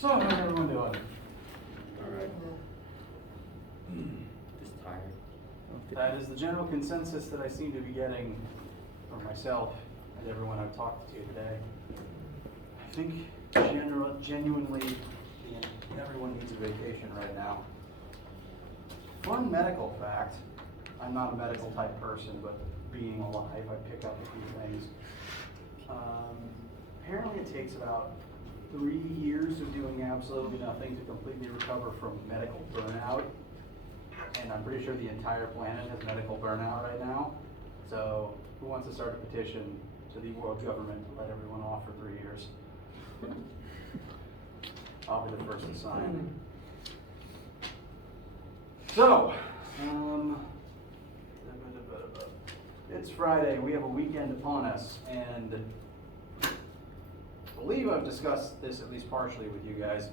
So, how's everyone doing? Alright. Just tired. That is the general consensus that I seem to be getting from myself and everyone I've talked to today. I think genuinely, everyone needs a vacation right now. Fun medical fact, I'm not a medical type person, but being alive, I pick up a few things. Apparently it takes about 3 years of doing absolutely nothing to completely recover from medical burnout. And I'm pretty sure the entire planet has medical burnout right now. So who wants to start a petition to the world government to let everyone off for 3 years? I'll be the first to sign. So, it's Friday, we have a weekend upon us, and I believe I've discussed this at least partially with you guys.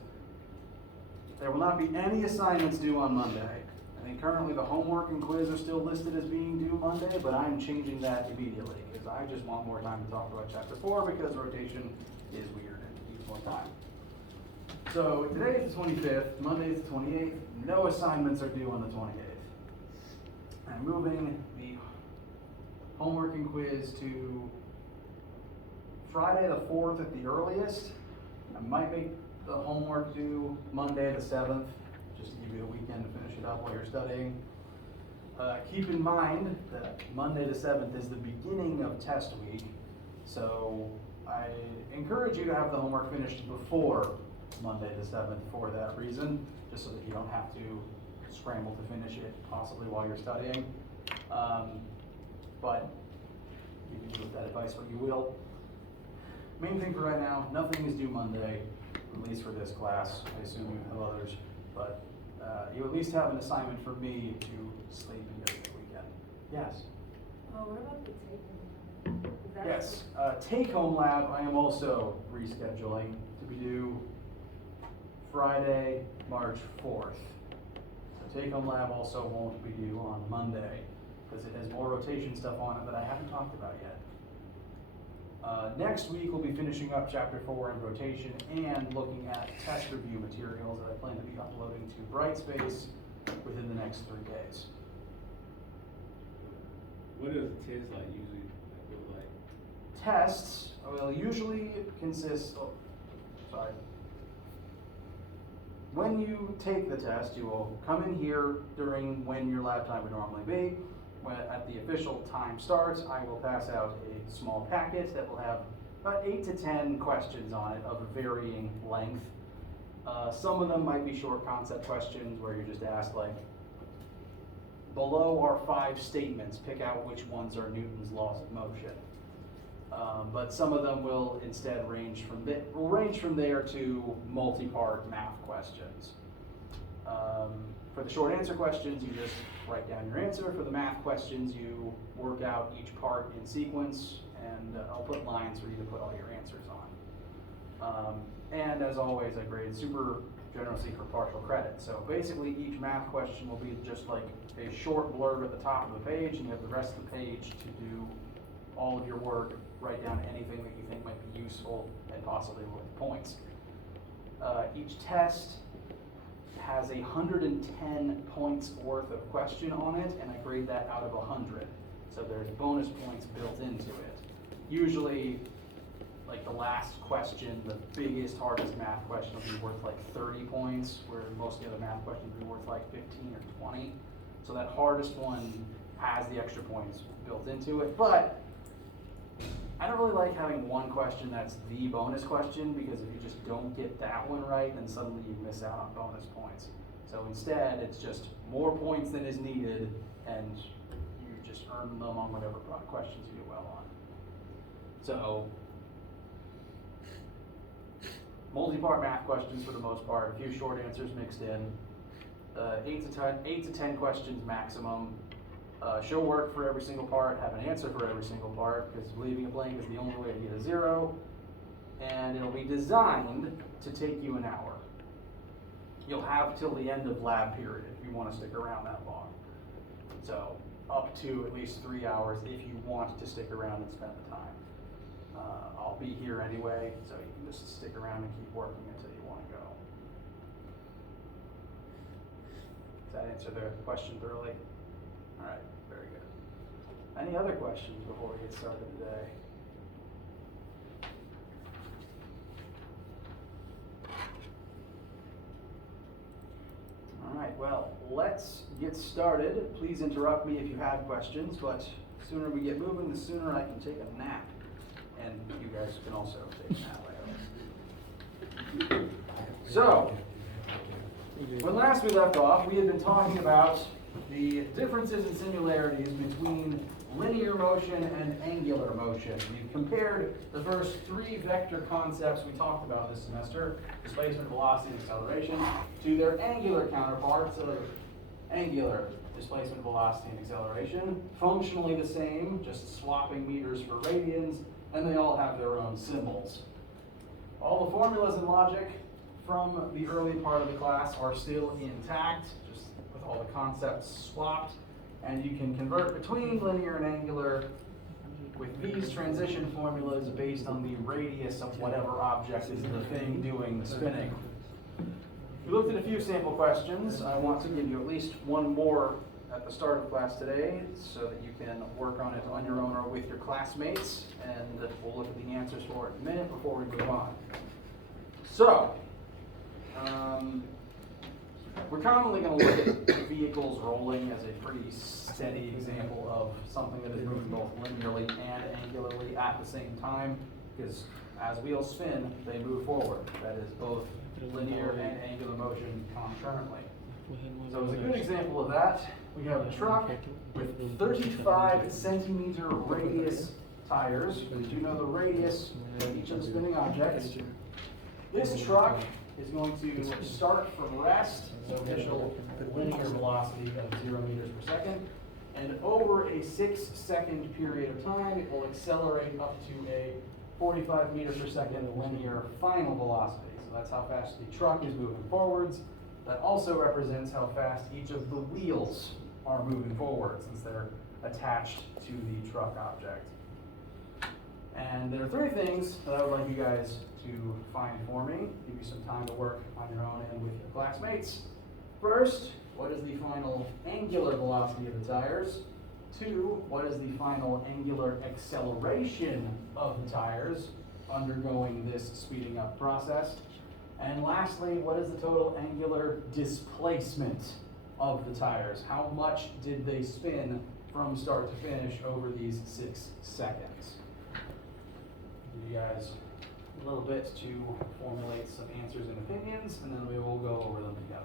There will not be any assignments due on Monday. I think currently the homework and quiz are still listed as being due Monday, but I'm changing that immediately because I just want more time to talk about chapter 4 because rotation is weird and needs more time. So today is the 25th, Monday is the 28th, no assignments are due on the 28th. I'm moving the homework and quiz to Friday the 4th at the earliest. I might make the homework due Monday the 7th, just to give you the weekend to finish it up while you're studying. Keep in mind that Monday the 7th is the beginning of test week, so I encourage you to have the homework finished before Monday the 7th for that reason, just so that you don't have to scramble to finish it possibly while you're studying. But you can do with that advice what you will. Main thing for right now, nothing is due Monday, at least for this class. I assume you have others, but you at least have an assignment for me to sleep and get the weekend. Yes? Oh, what about the take-home? Yes, take-home lab I am also rescheduling to be due Friday, March 4th. So take-home lab also won't be due on Monday because it has more rotation stuff on it that I haven't talked about yet. Next week we'll be finishing up chapter 4 in rotation and looking at test review materials that I plan to be uploading to Brightspace within the next 3 days. What does a test like usually look like? Tests will usually consist of, when you take the test, you will come in here during when your lab time would normally be. When at the official time starts, I will pass out a small packet that will have about 8 to 10 questions on it of varying length. Some of them might be short concept questions where you're just asked like, below are 5 statements, pick out which ones are Newton's laws of motion. But some of them will instead range from there to multi-part math questions. For the short answer questions, you just write down your answer. For the math questions, you work out each part in sequence, and I'll put lines for you to put all your answers on. And as always, I grade super generously for partial credit. So basically, each math question will be just like a short blurb at the top of the page, and you have the rest of the page to do all of your work, write down anything that you think might be useful, and possibly with points. Each test has 110 points worth of question on it, and I grade that out of 100. So there's bonus points built into it. Usually, like the last question, the biggest, hardest math question will be worth like 30 points, where most of the other math questions will be worth like 15 or 20. So that hardest one has the extra points built into it, but I don't really like having one question that's the bonus question, because if you just don't get that one right, then suddenly you miss out on bonus points. So instead, it's just more points than is needed, and you just earn them on whatever questions you do well on. So, multi-part math questions for the most part, a few short answers mixed in, 8 to 10 questions maximum. Show work for every single part, have an answer for every single part, because leaving it blank is the only way to get a 0. And it'll be designed to take you an hour. You'll have till the end of lab period if you want to stick around that long. So up to at least 3 hours if you want to stick around and spend the time. I'll be here anyway, so you can just stick around and keep working until you want to go. that answer the question thoroughly? All right, very good. Any other questions before we get started today? All right, well, let's get started. Please interrupt me if you have questions, but the sooner we get moving, the sooner I can take a nap. And you guys can also take a nap, I hope. So, when last we left off, we had been talking about the differences and similarities between linear motion and angular motion. We've compared the first three vector concepts we talked about this semester, displacement, velocity, and acceleration, to their angular counterparts of angular displacement, velocity, and acceleration. Functionally the same, just swapping meters for radians, and they all have their own symbols. All the formulas and logic from the early part of the class are still intact, just with all the concepts swapped, and you can convert between linear and angular with these transition formulas based on the radius of whatever object is the thing doing the spinning. We looked at a few sample questions. I want to give you at least one more at the start of class today so that you can work on it on your own or with your classmates, and we'll look at the answers for it in a minute before we move on. So, we're commonly going to look at vehicles rolling as a pretty steady example of something that is moving both linearly and angularly at the same time, because as wheels spin, they move forward. That is both linear and angular motion concurrently. So as a good example of that, we have a truck with 35 centimeter radius tires. You know the radius of each of the spinning objects. This truck is going to start from rest, so initial linear velocity of 0 meters per second, and over a 6-second period of time, it will accelerate up to a 45 meter per second linear final velocity. So that's how fast the truck is moving forwards. That also represents how fast each of the wheels are moving forward, since they're attached to the truck object. And there are three things that I would like you guys to find for me, give you some time to work on your own and with your classmates. First, what is the final angular velocity of the tires? 2, what is the final angular acceleration of the tires undergoing this speeding up process? And lastly, what is the total angular displacement of the tires? How much did they spin from start to finish over these 6 seconds? Give you guys a little bit to formulate some answers and opinions, and then we will go over them together.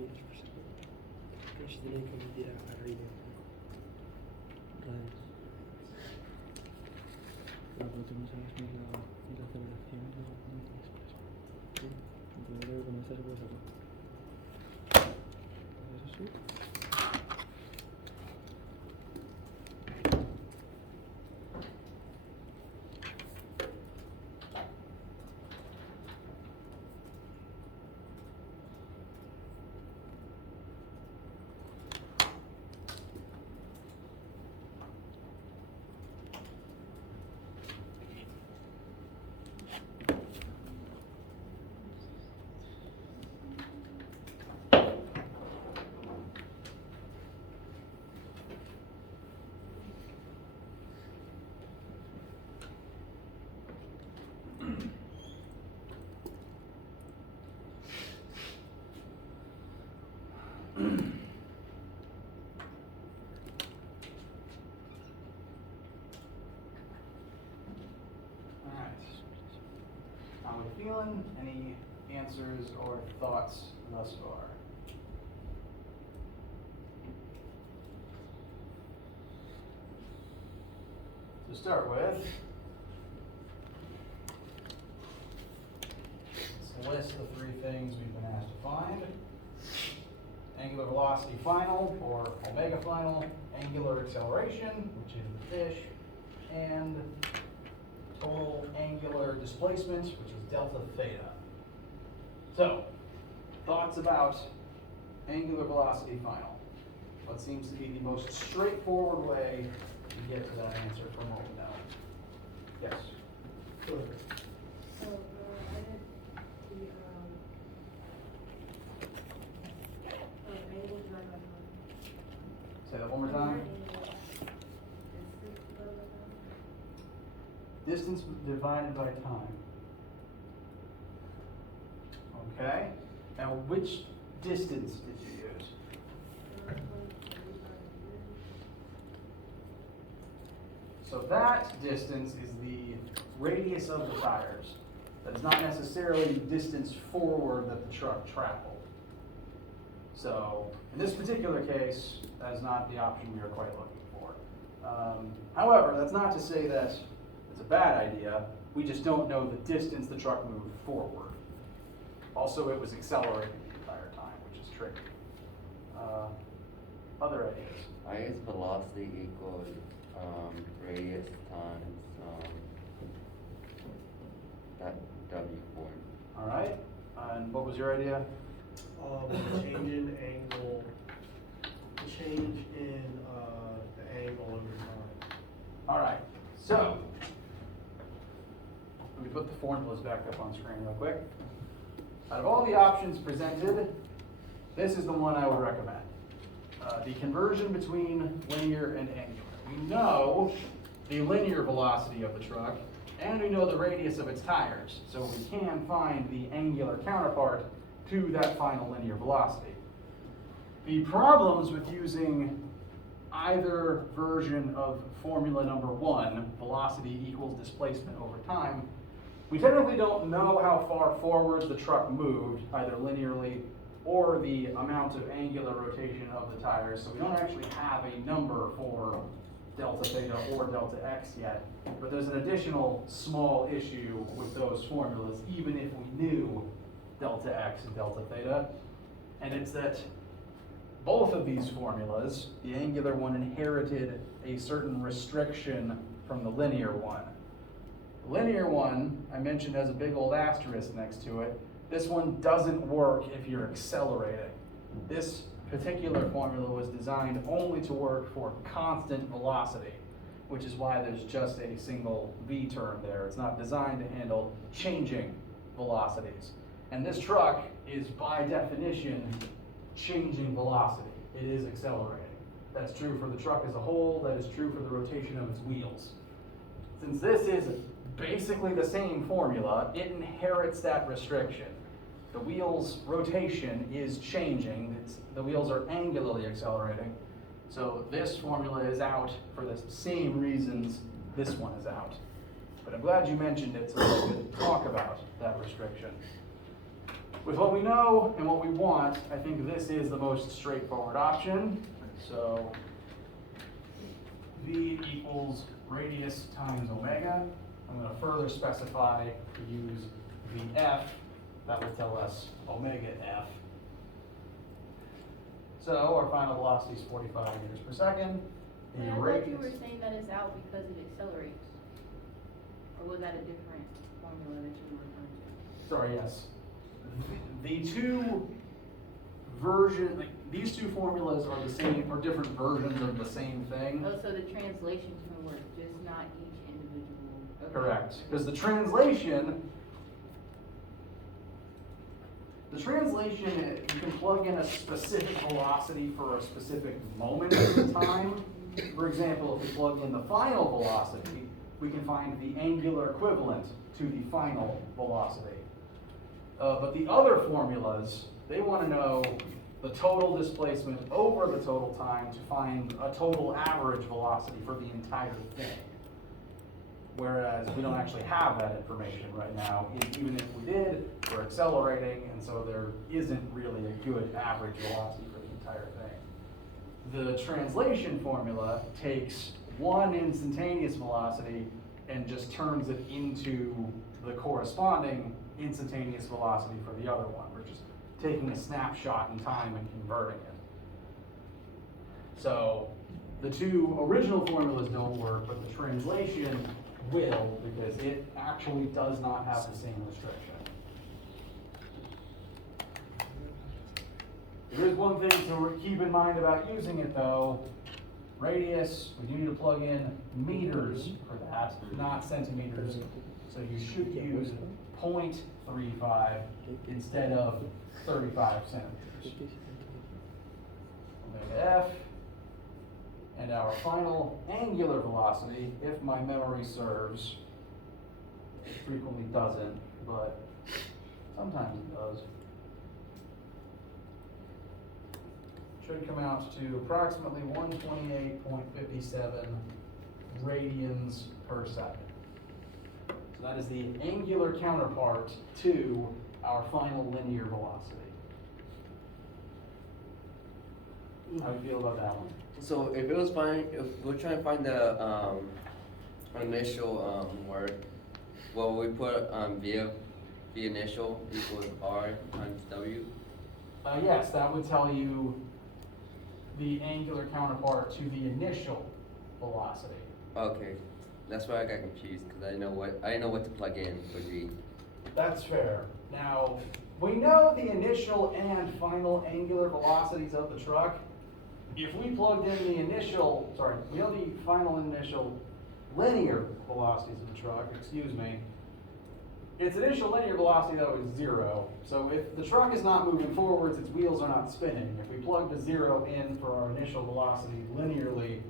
metros por segundo. Mas teria que medir a arriba. Radios. La potencia es la aceleración de la displacement. Sí, entonces creo que con esta se puede sacar. ¿Es así? How are we feeling? Any answers or thoughts thus far? To start with, let's list the three things we've been asked to find. Angular velocity final, or omega final, angular acceleration, which is the fish, and total angular displacement, which is delta theta. So, thoughts about angular velocity final? What seems to be the most straightforward way to get to that answer from what we know? Yes? So, I did the, angle divided by time. Say that one more time. Distance divided by time. Okay. Now, which distance did you use? So that distance is the radius of the tires. That is not necessarily the distance forward that the truck traveled. So, in this particular case, that is not the option we are quite looking for. However, that's not to say that it's a bad idea. We just don't know the distance the truck moved forward. Also, it was accelerating the entire time, which is tricky. Other ideas? I guess velocity equals radius times that W form. All right. And what was your idea? Change in angle, change in the angle over time. All right. So, let me put the formulas back up on screen real quick. Out of all the options presented, this is the one I would recommend. The conversion between linear and angular. We know the linear velocity of the truck, and we know the radius of its tires, so we can find the angular counterpart to that final linear velocity. The problems with using either version of formula number one, velocity equals displacement over time, we technically don't know how far forwards the truck moved, either linearly or the amount of angular rotation of the tires, so we don't actually have a number for delta theta or delta x yet. But there's an additional small issue with those formulas, even if we knew delta x and delta theta, and it's that both of these formulas, the angular one inherited a certain restriction from the linear one. The linear one, I mentioned, has a big old asterisk next to it. This one doesn't work if you're accelerating. This particular formula was designed only to work for constant velocity, which is why there's just a single V term there. It's not designed to handle changing velocities. And this truck is, by definition, changing velocity. It is accelerating. That's true for the truck as a whole. That is true for the rotation of its wheels. Since this is basically the same formula, it inherits that restriction. The wheel's rotation is changing. The wheels are angularly accelerating. So this formula is out for the same reasons this one is out. But I'm glad you mentioned it so we could talk about that restriction. with what we know and what we want, I think this is the most straightforward option. So V equals radius times omega. I'm going to further specify to use VF. That will tell us omega F. So our final velocity is 45 meters per second. But The I thought you were radius- saying that it's out because it accelerates. Or was that a different formula that you were referring to? Sorry, yes. The these two formulas are the same, or different versions of the same thing. Oh, so the translation can work, just not each individual. Okay. Correct, because the translation, you can plug in a specific velocity for a specific moment in time. For example, if we plug in the final velocity, we can find the angular equivalent to the final velocity. But the other formulas, they want to know the total displacement over the total time to find a total average velocity for the entire thing. Whereas we don't actually have that information right now. Even if we did, we're accelerating, and so there isn't really a good average velocity for the entire thing. The translation formula takes one instantaneous velocity and just turns it into the corresponding instantaneous velocity for the other one. We're just taking a snapshot in time and converting it. So the two original formulas don't work, but the translation will, because it actually does not have the same restriction. There is one thing to keep in mind about using it though. Radius, we do need to plug in meters for that, not centimeters. So you should use 0.35 instead of 35 centimeters. Omega F. And our final angular velocity, if my memory serves, it frequently doesn't, but sometimes it does, should come out to approximately 128.57 radians per second. So that is the angular counterpart to our final linear velocity. How do you feel about that one? So if it was fine, if we're trying to find the initial word, well, we put v initial equals r times w. Yes, that would tell you the angular counterpart to the initial velocity. Okay, that's why I got confused because I didn't know what to plug in for v. That's fair. Now, we know the initial and final angular velocities of the truck. If we plugged in the we know the final and initial linear velocities of the truck, its initial linear velocity though is 0. So if the truck is not moving forwards, its wheels are not spinning. If we plugged a 0 in for our initial velocity linearly,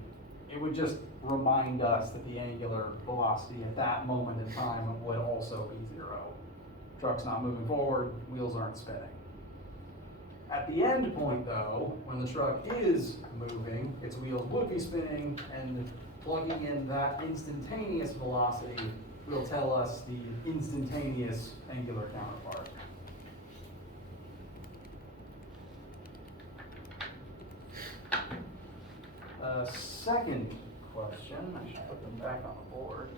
it would just remind us that the angular velocity at that moment in time would also be 0. Truck's not moving forward, wheels aren't spinning. At the end point though, when the truck is moving, its wheels would be spinning, and plugging in that instantaneous velocity will tell us the instantaneous angular counterpart. Second question, I should put them back on the board.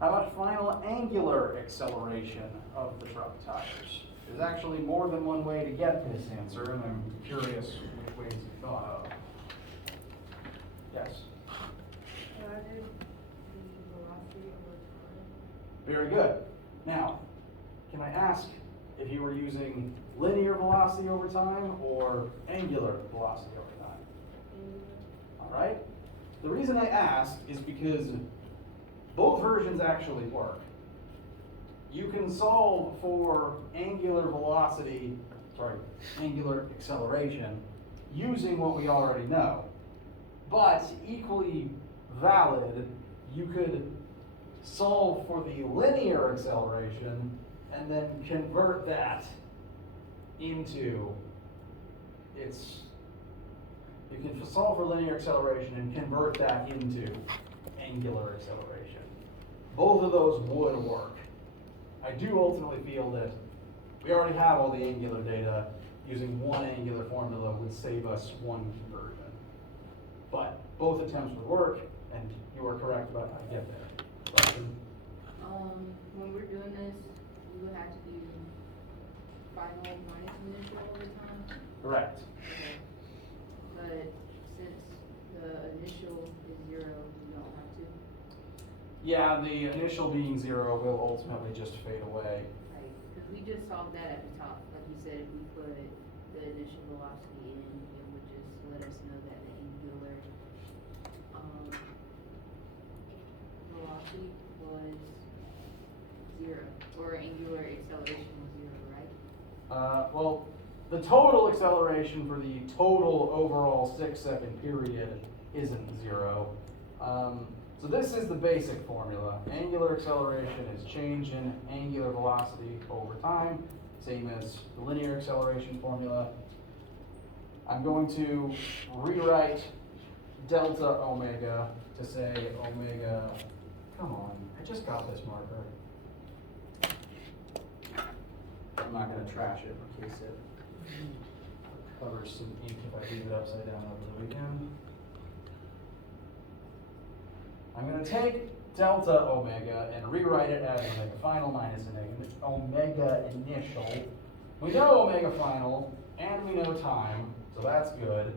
How about final angular acceleration of the truck tires? There's actually more than one way to get this answer, and I'm curious which ways you thought of. Yes? Added the velocity over time. Very good. Now, can I ask if you were using linear velocity over time or angular velocity over time? All right. The reason I ask is because both versions actually work. You can solve for angular acceleration using what we already know. But equally valid, you could solve for the linear acceleration and then convert that into you can solve for linear acceleration and convert that into angular acceleration. Both of those would work. I do ultimately feel that we already have all the angular data. Using one angular formula would save us one conversion. But both attempts would work, and you are correct about how to get there. Question? When we're doing this, we would have to do final minus initial over time. Correct. Okay. But since the initial is 0, we don't have to. Yeah, the initial being 0 will ultimately just fade away. Right, because we just solved that at the top. Like you said, if we put the initial velocity in, it would just let us know that the angular velocity was 0, or angular acceleration was 0, right? Well, the total acceleration for the total overall 6-second period isn't 0. So this is the basic formula. Angular acceleration is change in angular velocity over time, same as the linear acceleration formula. I'm going to rewrite delta omega to say omega, come on, I just got this marker. I'm not going to trash it in case it covers some ink if I leave it upside down over the weekend. I'm going to take delta omega and rewrite it as omega final minus omega initial. We know omega final and we know time, so that's good.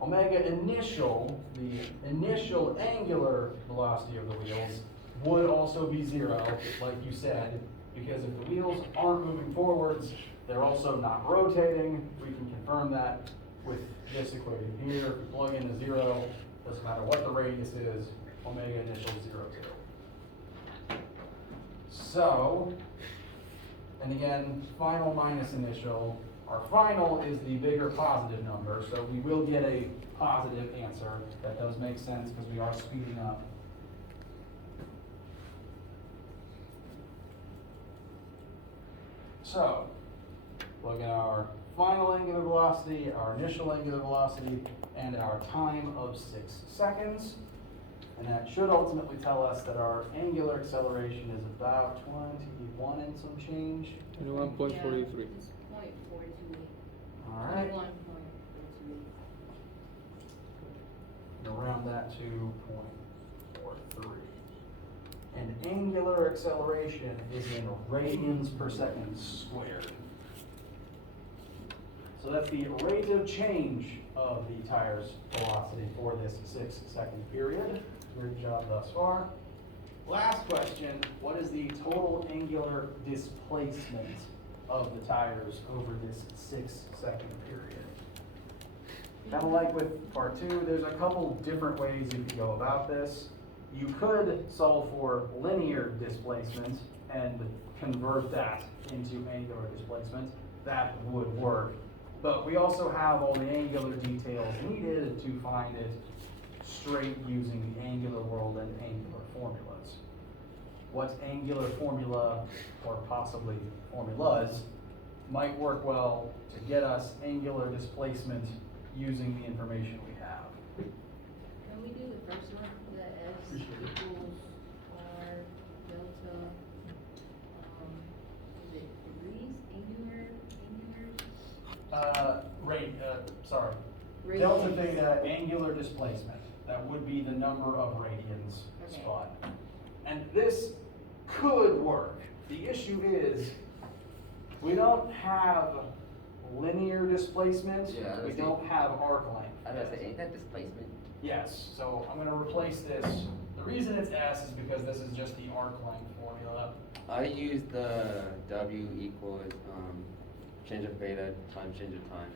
Omega initial, the initial angular velocity of the wheels, would also be 0, like you said, because if the wheels aren't moving forwards, they're also not rotating. We can confirm that with this equation here. If we plug in a 0, doesn't matter what the radius is, omega initial 0, 0. So, and again, final minus initial. Our final is the bigger positive number, so we will get a positive answer. That does make sense because we are speeding up. So, plug in our final angular velocity, our initial angular velocity, and our time of 6 seconds. And that should ultimately tell us that our angular acceleration is about 21 and some change. 21.43. Yeah, it's 0.428. All right. 21.428. And round that to 0.43. And angular acceleration is in radians per second squared. So that's the rate of change of the tire's velocity for this 6-second period. Great job thus far. Last question, what is the total angular displacement of the tires over this 6-second period? Kind of like with part 2, there's a couple different ways you could go about this. You could solve for linear displacement and convert that into angular displacement. That would work. But we also have all the angular details needed to find it straight using the angular world and angular formulas. What angular formula, or possibly formulas, might work well to get us angular displacement using the information we have? Can we do the first one, the S equals R delta, is it degrees, angular? Sorry. Radians. Delta theta angular displacement. That would be the number of radians Okay. spun. And this could work. The issue is we don't have linear displacement. Yeah, We that's don't have arc length. I was gonna say, ain't that displacement? Yes, so I'm gonna replace this. The reason it's S is because this is just the arc length formula. I use the W equals change of beta times change of time.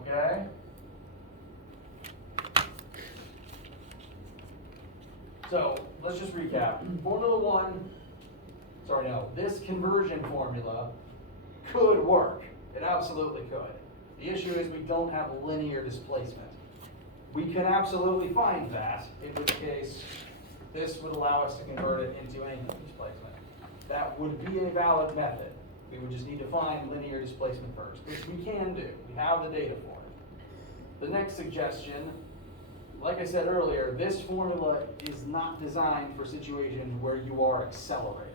Okay? So let's just recap. This conversion formula could work. It absolutely could. The issue is we don't have linear displacement. We can absolutely find that, in which case this would allow us to convert it into angular displacement. That would be a valid method. We would just need to find linear displacement first, which we can do. We have the data for it. The next suggestion like I said earlier, this formula is not designed for situations where you are accelerating.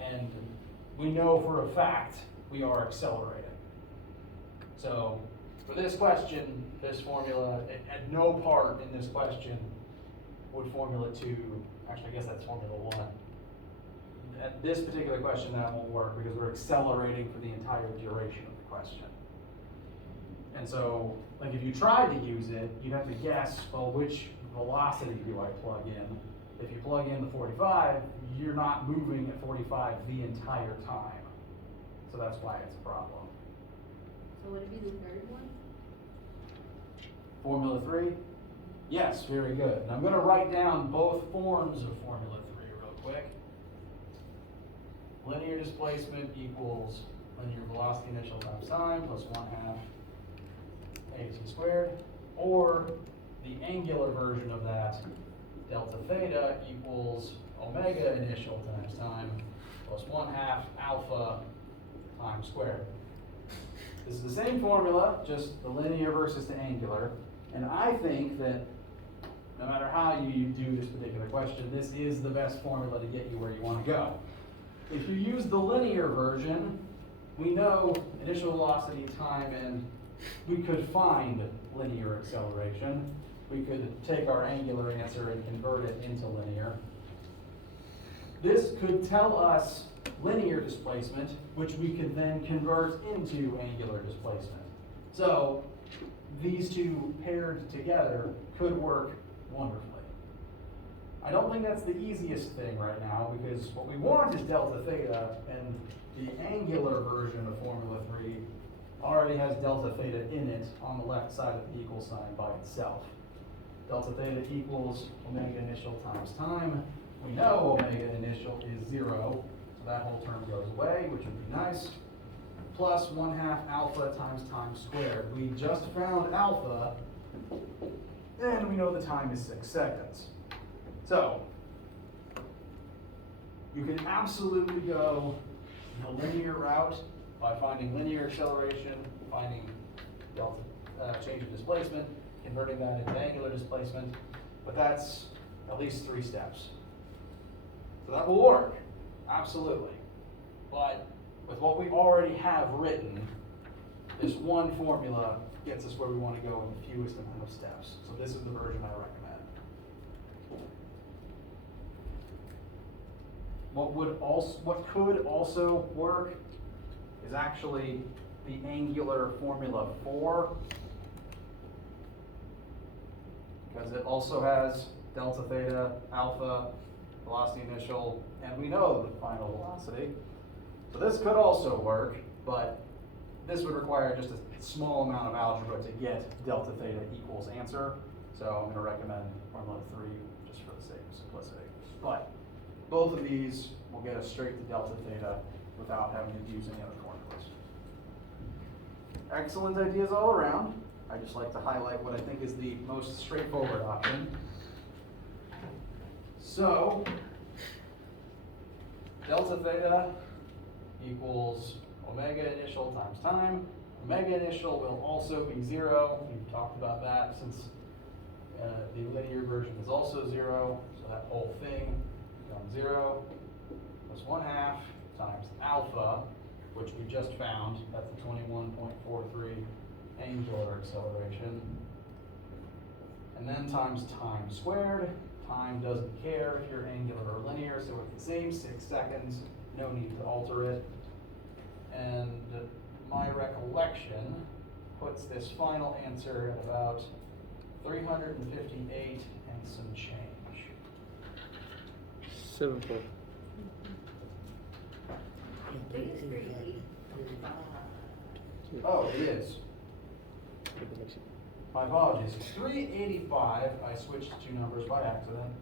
And we know for a fact we are accelerating. So for this question, this formula, at no part in this question would formula 2, actually I guess that's formula 1. At this particular question that won't work because we're accelerating for the entire duration of the question. And so, like if you tried to use it, you'd have to guess, well, which velocity do I plug in? If you plug in the 45, you're not moving at 45 the entire time. So that's why it's a problem. So would it be the third one? Formula 3? Yes, very good. And I'm going to write down both forms of Formula 3 real quick. Linear displacement equals linear velocity initial times time plus 1/2 AT squared, or the angular version of that, delta theta equals omega initial times time plus 1/2 alpha times squared. This is the same formula, just the linear versus the angular, and I think that no matter how you do this particular question, this is the best formula to get you where you want to go. If you use the linear version, we know initial velocity, time, and we could find linear acceleration. We could take our angular answer and convert it into linear. This could tell us linear displacement, which we could then convert into angular displacement. So these two paired together could work wonderfully. I don't think that's the easiest thing right now because what we want is delta theta, and the angular version of Formula 3 already has delta theta in it on the left side of the equal sign by itself. Delta theta equals omega initial times time. We know omega initial is 0, so that whole term goes away, which would be nice. Plus 1/2 alpha times time squared. We just found alpha, and we know the time is 6 seconds. So, you can absolutely go the linear route by finding linear acceleration, finding delta change of displacement, converting that into angular displacement, but that's at least 3 steps. So that will work, absolutely. But with what we already have written, this one formula gets us where we want to go in the fewest amount of steps. So this is the version I recommend. What could also work is actually the angular formula 4, because it also has delta theta, alpha, velocity initial, and we know the final velocity. So this could also work, but this would require just a small amount of algebra to get delta theta equals answer. So I'm going to recommend formula 3 just for the sake of simplicity. But both of these will get us straight to delta theta without having to use any other formulas. Excellent ideas all around. I just like to highlight what I think is the most straightforward option. So, delta theta equals omega initial times time. Omega initial will also be 0. We've talked about that since the linear version is also 0. So that whole thing becomes 0 plus 1/2 times alpha, which we just found. That's the 21.43 angular acceleration. And then times time squared. Time doesn't care if you're angular or linear, so it's the same, 6 seconds. No need to alter it. And my recollection puts this final answer at about 358 and some change. 7-4. I think it's 385. Oh, it is. My apologies. 385. I switched 2 numbers by accident.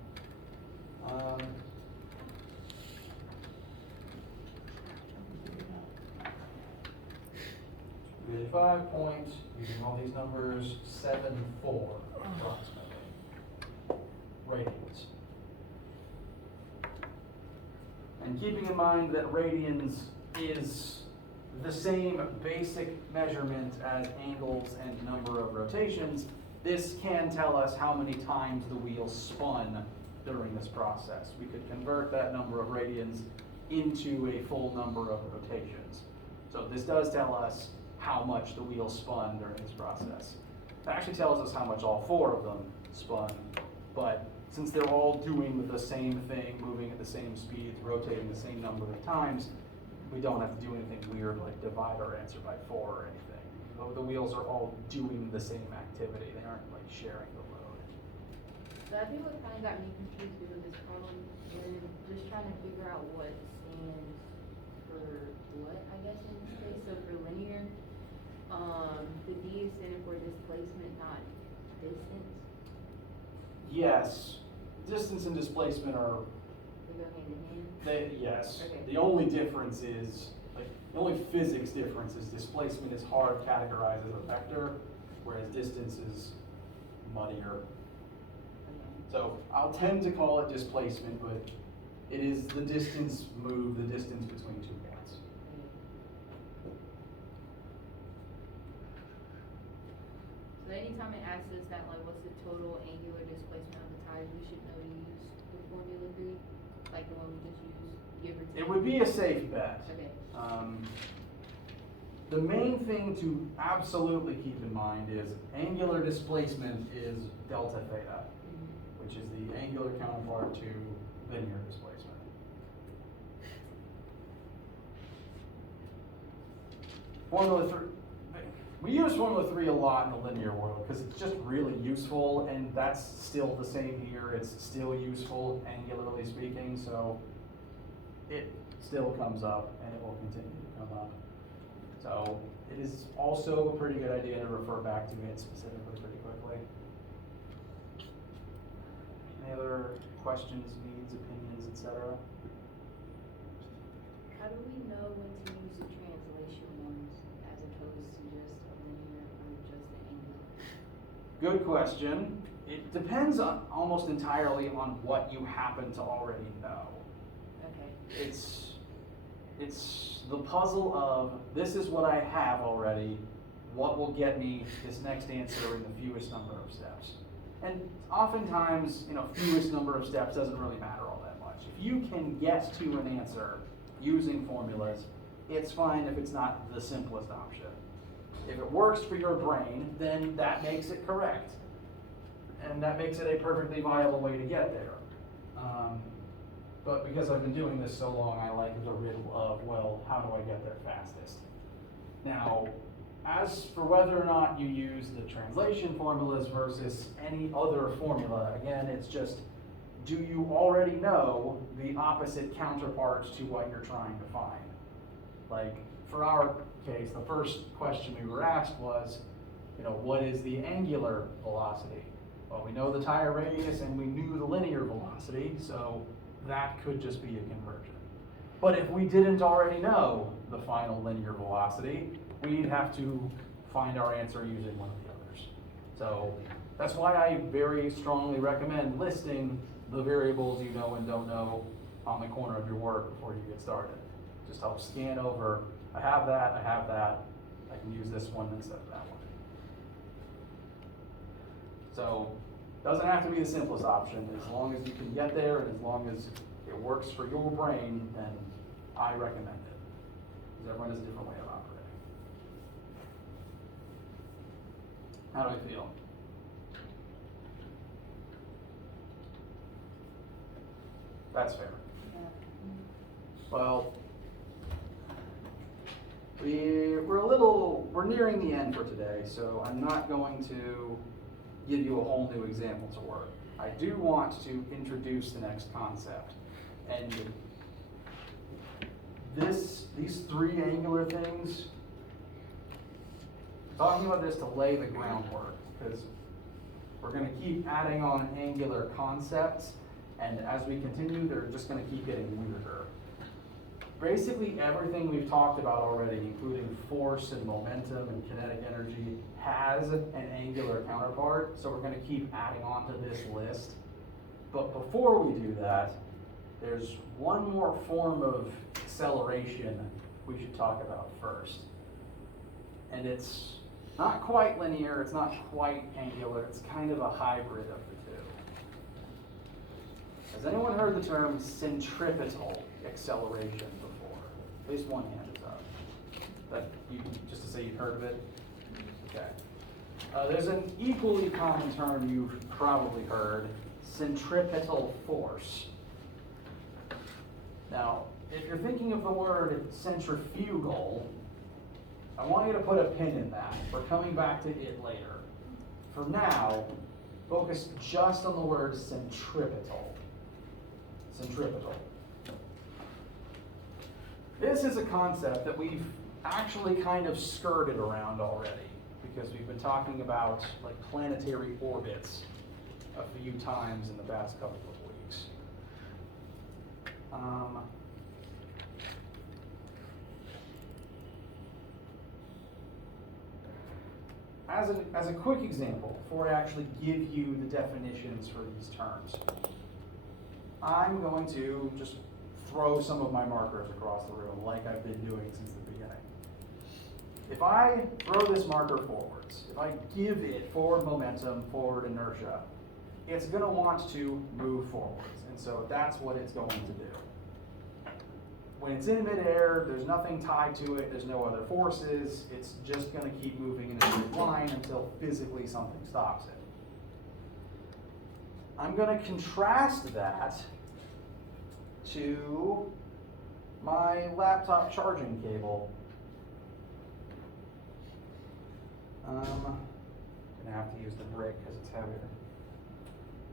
385 point, using all these numbers, 74 approximately radians. And keeping in mind that radians is the same basic measurement as angles and number of rotations, this can tell us how many times the wheel spun during this process. We could convert that number of radians into a full number of rotations. So this does tell us how much the wheel spun during this process. It actually tells us how much all 4 of them spun, but since they're all doing the same thing, moving at the same speed, rotating the same number of times, we don't have to do anything weird like divide our answer by 4 or anything. The wheels are all doing the same activity. They aren't like sharing the load. So I think what kind of got me confused with this problem is just trying to figure out what stands for what, I guess, in this case. So for linear, the D is standing for displacement, not distance. Yes, distance and displacement are, They go hand in hand. yes. Okay. The only difference is, the only physics difference is displacement is hard categorized as a vector, whereas distance is muddier. Okay. So I'll tend to call it displacement, but it is the distance moved, the distance between 2 points. So anytime it asks us that, like, what's the total angular displacement of the tires, we should know to use the Formula 3, like the one we just used, give or take. It would be a safe bet. Okay. The main thing to absolutely keep in mind is angular displacement is delta theta, which is the angular counterpart to linear displacement. Formula 3, we use Formula 3 a lot in the linear world because it's just really useful, and that's still the same here. It's still useful, angularly speaking, so it still comes up and it will continue to come up. So it is also a pretty good idea to refer back to it specifically pretty quickly. Any other questions, needs, opinions, etc.? How do we know when to use the translation ones as opposed to just a linear or just the angular? Good question. It depends on almost entirely on what you happen to already know. Okay. It's the puzzle of, this is what I have already, what will get me this next answer in the fewest number of steps. And oftentimes, fewest number of steps doesn't really matter all that much. If you can get to an answer using formulas, it's fine if it's not the simplest option. If it works for your brain, then that makes it correct. And that makes it a perfectly viable way to get there. But because I've been doing this so long, I like the riddle of, well, how do I get there fastest? Now, as for whether or not you use the translation formulas versus any other formula, again, it's just, do you already know the opposite counterpart to what you're trying to find? Like, for our case, the first question we were asked was, what is the angular velocity? Well, we know the tire radius and we knew the linear velocity, so that could just be a conversion. But if we didn't already know the final linear velocity, we'd have to find our answer using one of the others. So that's why I very strongly recommend listing the variables you know and don't know on the corner of your work before you get started. Just help scan over, I have that, I can use this one instead of that one. So, doesn't have to be the simplest option. As long as you can get there and as long as it works for your brain, then I recommend it. Because everyone has a different way of operating. How do I feel? That's fair. Well, we're nearing the end for today, so I'm not going to give you a whole new example to work. I do want to introduce the next concept. And these 3 angular things, talking about this to lay the groundwork, because we're going to keep adding on angular concepts, and as we continue, they're just going to keep getting weirder. Basically everything we've talked about already, including force and momentum and kinetic energy, has an angular counterpart, so we're going to keep adding on to this list. But before we do that, there's one more form of acceleration we should talk about first. And it's not quite linear, it's not quite angular, it's kind of a hybrid of the two. Has anyone heard the term centripetal acceleration before? At least one hand is up. That you, just to say you've heard of it? Okay. There's an equally common term you've probably heard, centripetal force. Now, if you're thinking of the word centrifugal, I want you to put a pin in that. We're coming back to it later. For now, focus just on the word centripetal. Centripetal. This is a concept that we've actually kind of skirted around already, because we've been talking about like planetary orbits a few times in the past couple of weeks. As a quick example, before I actually give you the definitions for these terms, I'm going to just throw some of my markers across the room like I've been doing since the beginning. If I throw this marker forwards, if I give it forward momentum, forward inertia, it's going to want to move forwards, and so that's what it's going to do. When it's in midair, there's nothing tied to it, there's no other forces, it's just going to keep moving in a straight line until physically something stops it. I'm going to contrast that to my laptop charging cable. I'm going to have to use the brick because it's heavier.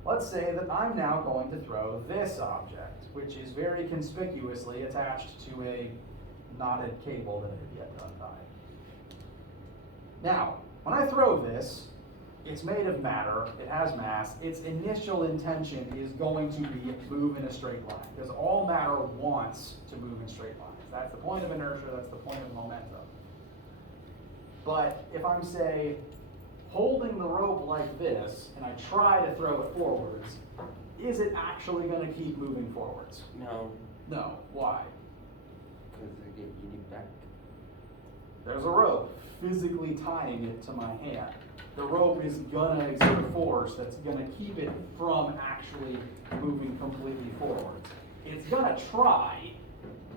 Let's say that I'm now going to throw this object, which is very conspicuously attached to a knotted cable that I have yet to untie. Now, when I throw this, it's made of matter, it has mass, its initial intention is going to be move in a straight line, because all matter wants to move in straight lines. That's the point of inertia, that's the point of momentum. But if I'm, say, holding the rope like this, and I try to throw it forwards, is it actually going to keep moving forwards? No, No. Why? because you need back. There's a rope physically tying it to my hand. The rope is going to exert a force that's going to keep it from actually moving completely forwards. It's going to try,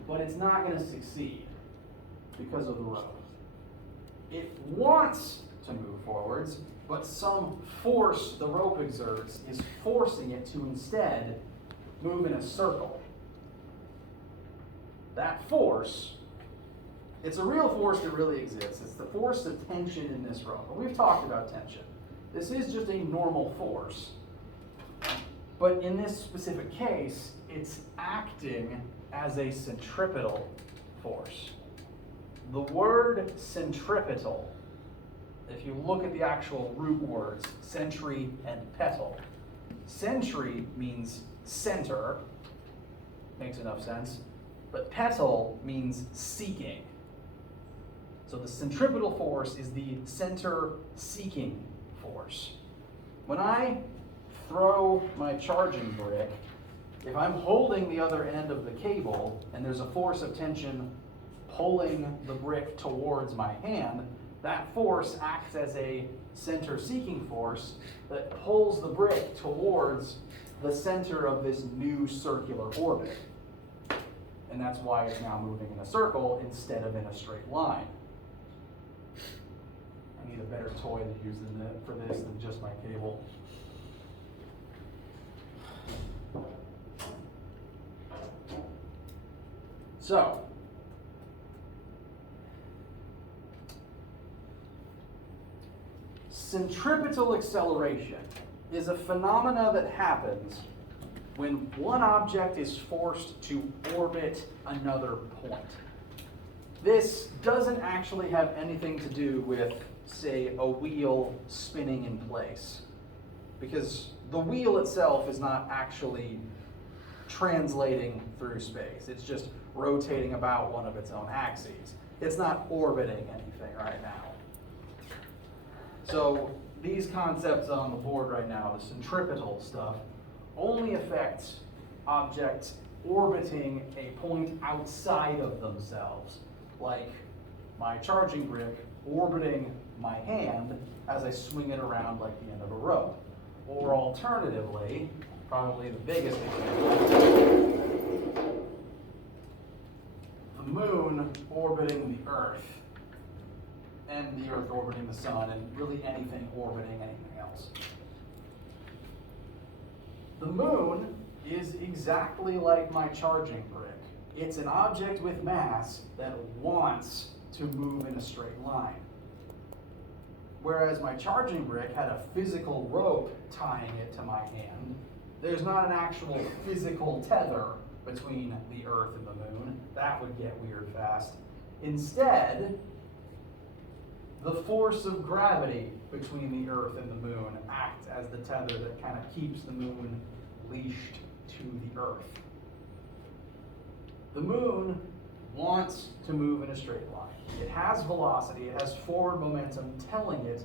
but it's not going to succeed because of the rope. It wants to move forwards, but some force the rope exerts is forcing it to instead move in a circle. That force, it's a real force that really exists. It's the force of tension in this rope. And we've talked about tension. This is just a normal force. But in this specific case, it's acting as a centripetal force. The word centripetal, if you look at the actual root words, centri and petal, centri means center, makes enough sense, but petal means seeking. So the centripetal force is the center seeking force. When I throw my charging brick, if I'm holding the other end of the cable and there's a force of tension pulling the brick towards my hand, that force acts as a center seeking force that pulls the brick towards the center of this new circular orbit. And that's why it's now moving in a circle instead of in a straight line. I need a better toy to use for this than just my cable. So, centripetal acceleration is a phenomena that happens when one object is forced to orbit another point. This doesn't actually have anything to do with, say, a wheel spinning in place, because the wheel itself is not actually translating through space. It's just rotating about one of its own axes. It's not orbiting anything right now. So these concepts on the board right now, the centripetal stuff, only affects objects orbiting a point outside of themselves, like my charging brick orbiting my hand as I swing it around like the end of a rope. Or alternatively, probably the biggest example, the moon orbiting the Earth, and the Earth orbiting the sun, and really anything orbiting anything else. The moon is exactly like my charging brick. It's an object with mass that wants to move in a straight line. Whereas my charging brick had a physical rope tying it to my hand, there's not an actual physical tether between the Earth and the moon. That would get weird fast. Instead, the force of gravity between the Earth and the moon acts as the tether that kind of keeps the moon leashed to the Earth. The moon wants to move in a straight line. It has velocity, it has forward momentum telling it,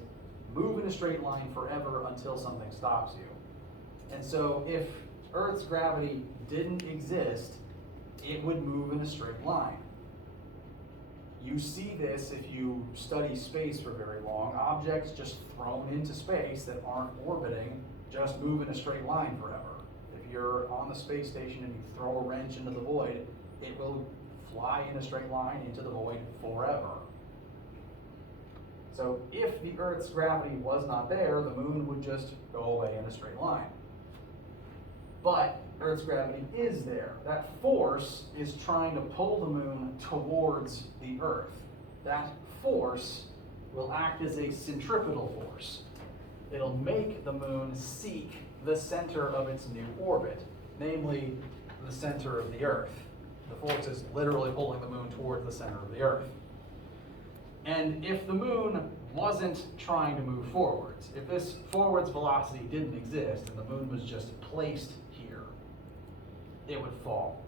move in a straight line forever until something stops you. And so if Earth's gravity didn't exist, it would move in a straight line. You see this if you study space for very long. Objects just thrown into space that aren't orbiting just move in a straight line forever. If you're on the space station and you throw a wrench into the void, it will fly in a straight line into the void forever. So if the Earth's gravity was not there, the moon would just go away in a straight line. But Earth's gravity is there. That force is trying to pull the moon towards the Earth. That force will act as a centripetal force. It'll make the moon seek the center of its new orbit, namely the center of the Earth. The force is literally pulling the moon towards the center of the Earth. And if the moon wasn't trying to move forwards, if this forwards velocity didn't exist and the moon was just placed here, it would fall.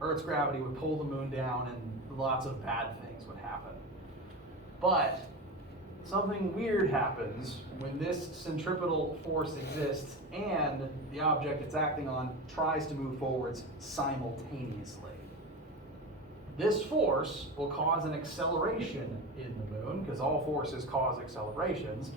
Earth's gravity would pull the moon down and lots of bad things would happen. But something weird happens when this centripetal force exists and the object it's acting on tries to move forwards simultaneously. This force will cause an acceleration in the moon, because all forces cause accelerations.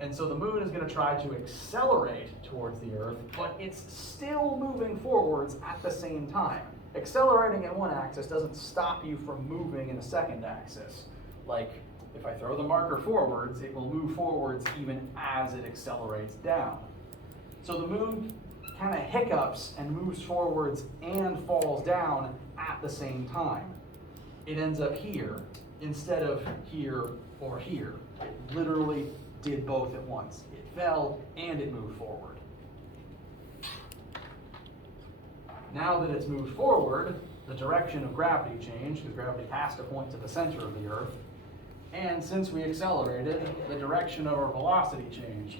And so the moon is going to try to accelerate towards the Earth, but it's still moving forwards at the same time. Accelerating in one axis doesn't stop you from moving in a second axis. Like, if I throw the marker forwards, it will move forwards even as it accelerates down. So the moon kind of hiccups and moves forwards and falls down at the same time. It ends up here instead of here or here. It literally did both at once. It fell and it moved forward. Now that it's moved forward, the direction of gravity changed, because gravity has to point to the center of the Earth. And since we accelerated, the direction of our velocity changed.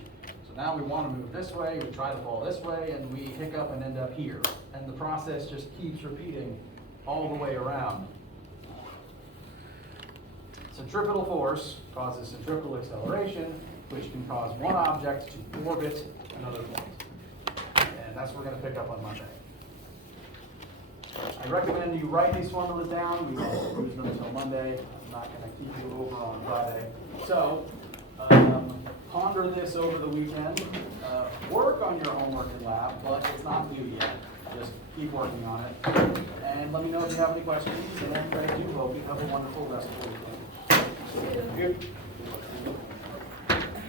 So now we want to move this way, we try to fall this way, and we hiccup and end up here. And the process just keeps repeating all the way around. Centripetal force causes centripetal acceleration, which can cause one object to orbit another point. And that's what we're going to pick up on Monday. I recommend you write these formulas down. We won't use them until Monday. I'm not going to keep you over on Friday. So, ponder this over the weekend. Work on your homework in lab, but it's not due yet. Just keep working on it. And let me know if you have any questions. And I do hope you have a wonderful rest of the weekend. Good.